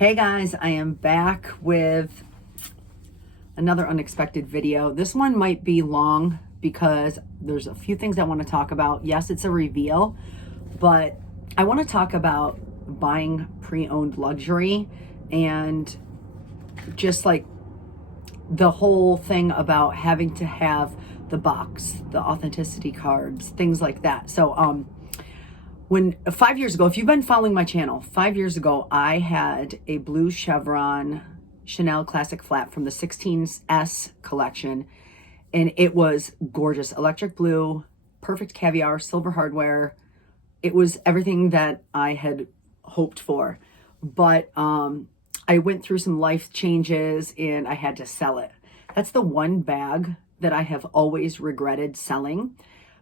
Hey guys, I am back with another unexpected video. This one might be long because there's a few things I want to talk about. Yes, it's a reveal, but I want to talk about buying pre-owned luxury and just like the whole thing about having to have the box, the authenticity cards, things like that. So when 5 years ago, if you've been following my channel, 5 years ago, I had a blue chevron Chanel classic flap from the 16S collection. And it was gorgeous. Electric blue, perfect caviar, silver hardware. It was everything that I had hoped for. But I went through some life changes and I had to sell it. That's the one bag that I have always regretted selling.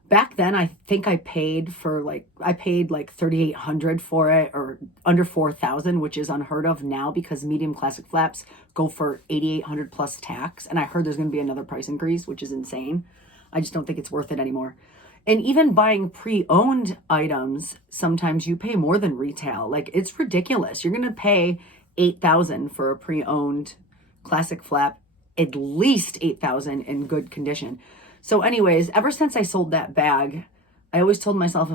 Back then, I think I paid like $3,800 for it, or under $4,000, which is unheard of now because medium classic flaps go for $8,800 plus tax. And I heard there's going to be another price increase, which is insane. I just don't think it's worth it anymore. And even buying pre-owned items, sometimes you pay more than retail. Like, it's ridiculous. You're going to pay $8,000 for a pre-owned classic flap, at least $8,000 in good condition. So anyways, ever since I sold that bag, I always told myself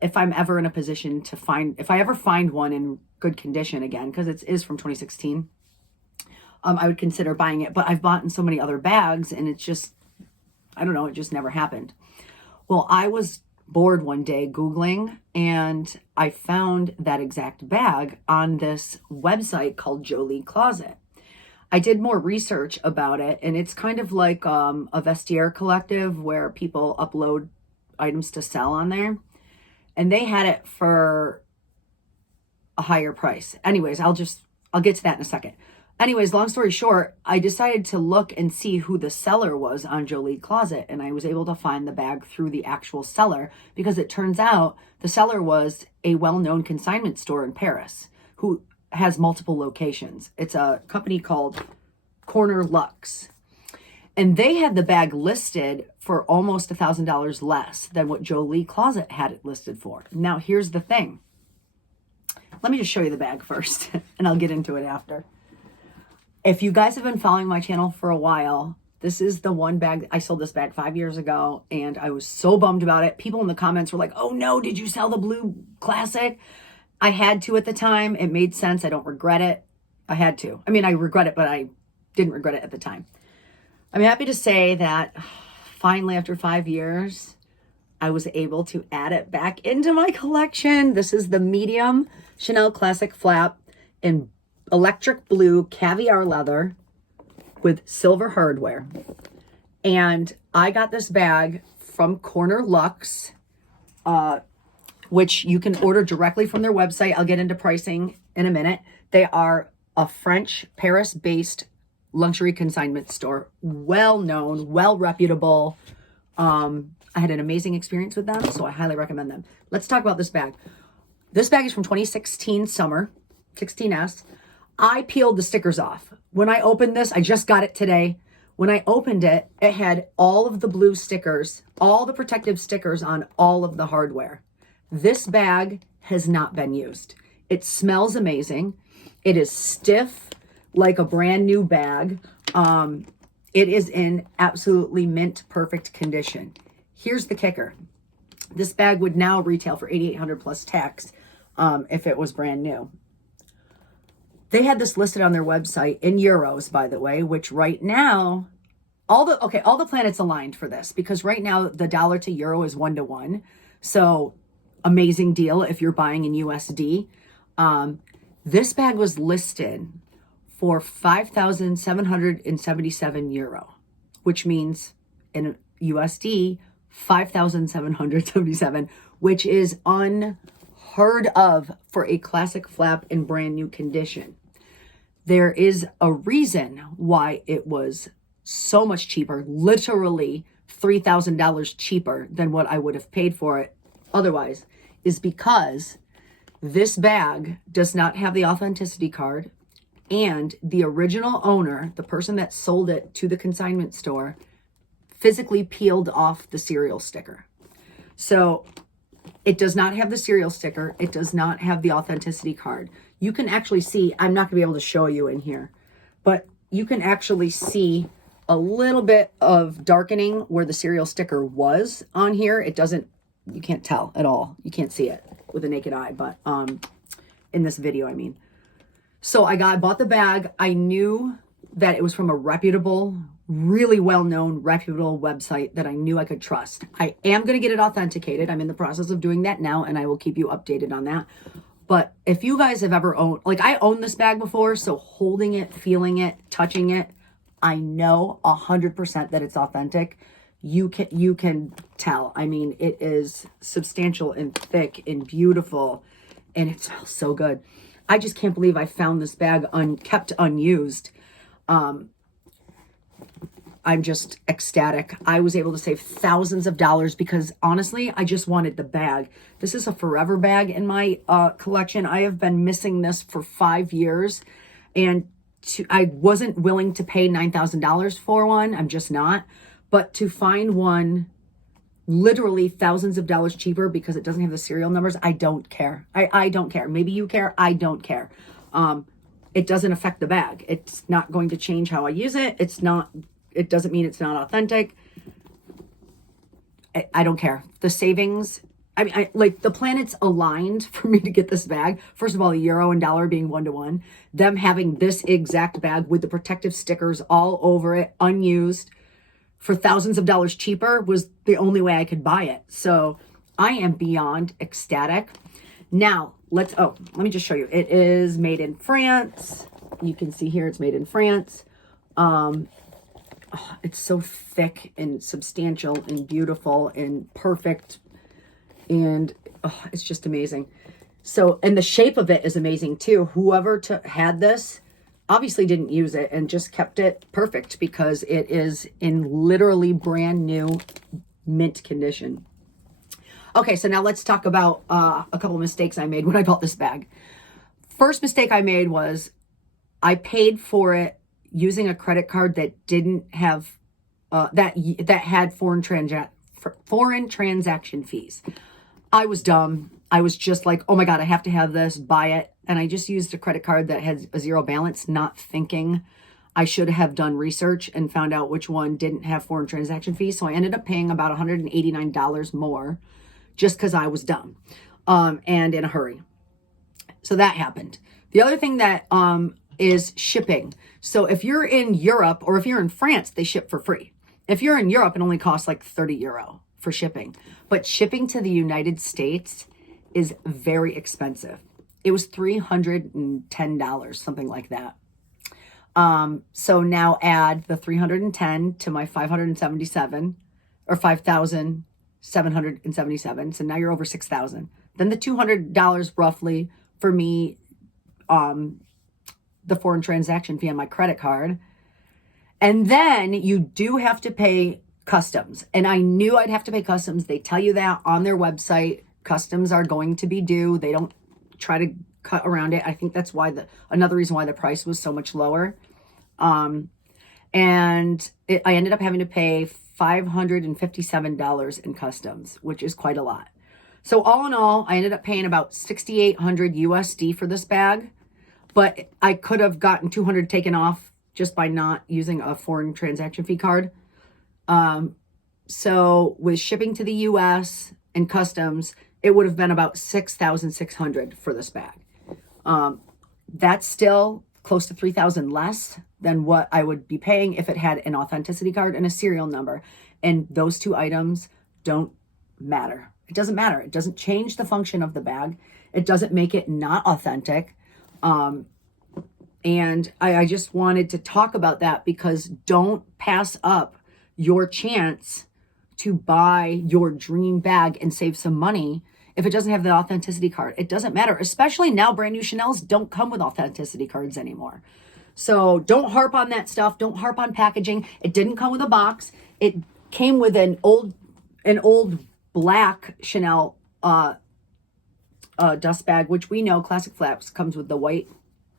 if I'm ever in a position to if I ever find one in good condition again, because it is from 2016, I would consider buying it. But I've bought in so many other bags and it's just, I don't know, it just never happened. Well, I was bored one day Googling and I found that exact bag on this website called Jolie Closet. I did more research about it, and it's kind of like a vestiaire collective where people upload items to sell on there. And they had it for a higher price. Anyways, I'll get to that in a second. Anyways, long story short, I decided to look and see who the seller was on Jolie Closet, and I was able to find the bag through the actual seller because it turns out the seller was a well-known consignment store in Paris who has multiple locations. It's a company called Corner Luxe. And they had the bag listed for almost $1,000 less than what Jolie Closet had it listed for. Now, here's the thing. Let me just show you the bag first, and I'll get into it after. If you guys have been following my channel for a while, this is the one bag. I sold this bag 5 years ago, and I was so bummed about it. People in the comments were like, oh no, did you sell the blue classic? I had to at the time. It made sense. I don't regret it. I had to. I mean, I regret it, but I didn't regret it at the time. I'm happy to say that finally, after 5 years, I was able to add it back into my collection. This is the medium Chanel classic flap in electric blue caviar leather with silver hardware. And I got this bag from Corner Luxe, which you can order directly from their website. I'll get into pricing in a minute. They are a French, Paris-based luxury consignment store. Well-known, well-reputable. I had an amazing experience with them, so I highly recommend them. Let's talk about this bag. This bag is from 2016 summer, 16S. I peeled the stickers off. When I opened this, I just got it today. When I opened it, it had all of the blue stickers, all the protective stickers on all of the hardware. This bag has not been used. It smells amazing. It is stiff like a brand new bag. It is in absolutely mint perfect condition. Here's the kicker. This bag would now retail for $8,800 plus tax if it was brand new. They had this listed on their website in euros, by the way, which right now, all the planets aligned for this because right now the dollar to euro is 1-to-1. So amazing deal if you're buying in USD. This bag was listed for 5,777 euro, which means in USD, 5,777, which is unheard of for a classic flap in brand new condition. There is a reason why it was so much cheaper, literally $3,000 cheaper than what I would have paid for it otherwise, is because this bag does not have the authenticity card, and the original owner, the person that sold it to the consignment store, physically peeled off the serial sticker. So it does not have the serial sticker. It does not have the authenticity card. you can actually see, I'm not gonna be able to show you in here, but you can actually see a little bit of darkening where the cereal sticker was on here. It doesn't, you can't tell at all. You can't see it with the naked eye, but in this video, I mean. So I bought the bag. I knew that it was from a reputable, really well-known, reputable website that I knew I could trust. I am going to get it authenticated. I'm in the process of doing that now, and I will keep you updated on that. But if you guys have ever owned, like I owned this bag before, so holding it, feeling it, touching it, I know 100% that it's authentic. You can tell. I mean, it is substantial and thick and beautiful, and it smells so good. I just can't believe I found this bag kept unused. I'm just ecstatic. I was able to save thousands of dollars because honestly, I just wanted the bag. This is a forever bag in my collection. I have been missing this for 5 years, and I wasn't willing to pay $9,000 for one. I'm just not. But to find one literally thousands of dollars cheaper because it doesn't have the serial numbers, I don't care. I don't care. Maybe you care. I don't care. It doesn't affect the bag. It's not going to change how I use it. It doesn't mean it's not authentic. I don't care. The savings, I mean, like the planets aligned for me to get this bag. First of all, the euro and dollar being 1-to-1. Them having this exact bag with the protective stickers all over it, unused, for thousands of dollars cheaper was the only way I could buy it. So I am beyond ecstatic. Now, let me just show you. It is made in France. You can see here it's made in France. It's so thick and substantial and beautiful and perfect. And it's just amazing. So, and the shape of it is amazing too. Whoever had this obviously didn't use it and just kept it perfect because it is in literally brand new mint condition. Okay, so now let's talk about a couple mistakes I made when I bought this bag. First mistake I made was I paid for it using a credit card that didn't have that had foreign transaction fees. I was dumb. I was just like, oh my God, I have to have this, buy it. And I just used a credit card that had a zero balance, not thinking I should have done research and found out which one didn't have foreign transaction fees. So I ended up paying about $189 more just because I was dumb and in a hurry. So that happened. The other thing that is shipping. So if you're in Europe or if you're in France, they ship for free. If you're in Europe, it only costs like 30 euro for shipping. But shipping to the United States is very expensive. It was $310, something like that. So now add the 310 to my 577 or 5,777. So now you're over 6,000. Then the $200 roughly for me, the foreign transaction fee on my credit card. And then you do have to pay customs. And I knew I'd have to pay customs. They tell you that on their website. Customs are going to be due. They don't try to cut around it. I think that's why another reason why the price was so much lower. I ended up having to pay $557 in customs, which is quite a lot. So all in all, I ended up paying about 6,800 USD for this bag, but I could have gotten 200 taken off just by not using a foreign transaction fee card. So with shipping to the US and customs, it would have been about 6,600 for this bag. That's still close to 3,000 less than what I would be paying if it had an authenticity card and a serial number. And those two items don't matter. It doesn't matter. It doesn't change the function of the bag. It doesn't make it not authentic. And I just wanted to talk about that because don't pass up your chance to buy your dream bag and save some money if it doesn't have the authenticity card. It doesn't matter, especially now brand new Chanels don't come with authenticity cards anymore. So don't harp on that stuff. Don't harp on packaging. It didn't come with a box. It came with an old black Chanel dust bag, which we know Classic Flaps comes with the white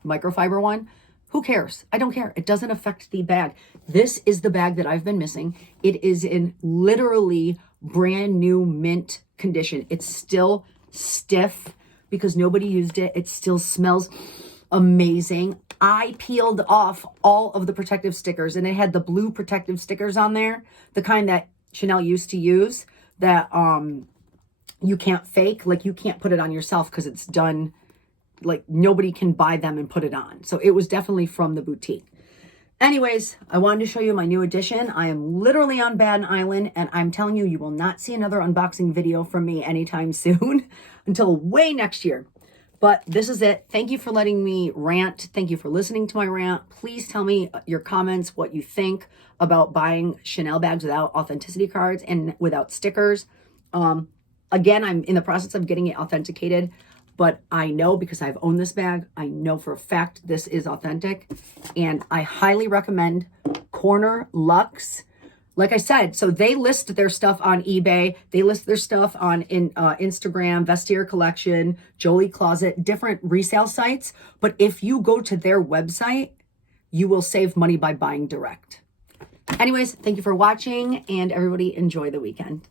microfiber one. Who cares? I don't care. It doesn't affect the bag. This is the bag that I've been missing. It is in literally brand new mint condition. It's still stiff because nobody used it. It still smells amazing. I peeled off all of the protective stickers, and it had the blue protective stickers on there, the kind that Chanel used to use, that you can't fake. Like, you can't put it on yourself because it's done, like, nobody can buy them and put it on. So it was definitely from the boutique. Anyways, I wanted to show you my new addition. I am literally on Baden Island, and I'm telling you, you will not see another unboxing video from me anytime soon until way next year. But this is it. Thank you for letting me rant. Thank you for listening to my rant. Please tell me your comments, what you think about buying Chanel bags without authenticity cards and without stickers. Again, I'm in the process of getting it authenticated, but I know, because I've owned this bag, I know for a fact this is authentic, and I highly recommend Corner Luxe. Like I said, so they list their stuff on eBay. They list their stuff on Instagram, Vestiaire Collection, Jolie Closet, different resale sites. But if you go to their website, you will save money by buying direct. Anyways, thank you for watching, and everybody enjoy the weekend.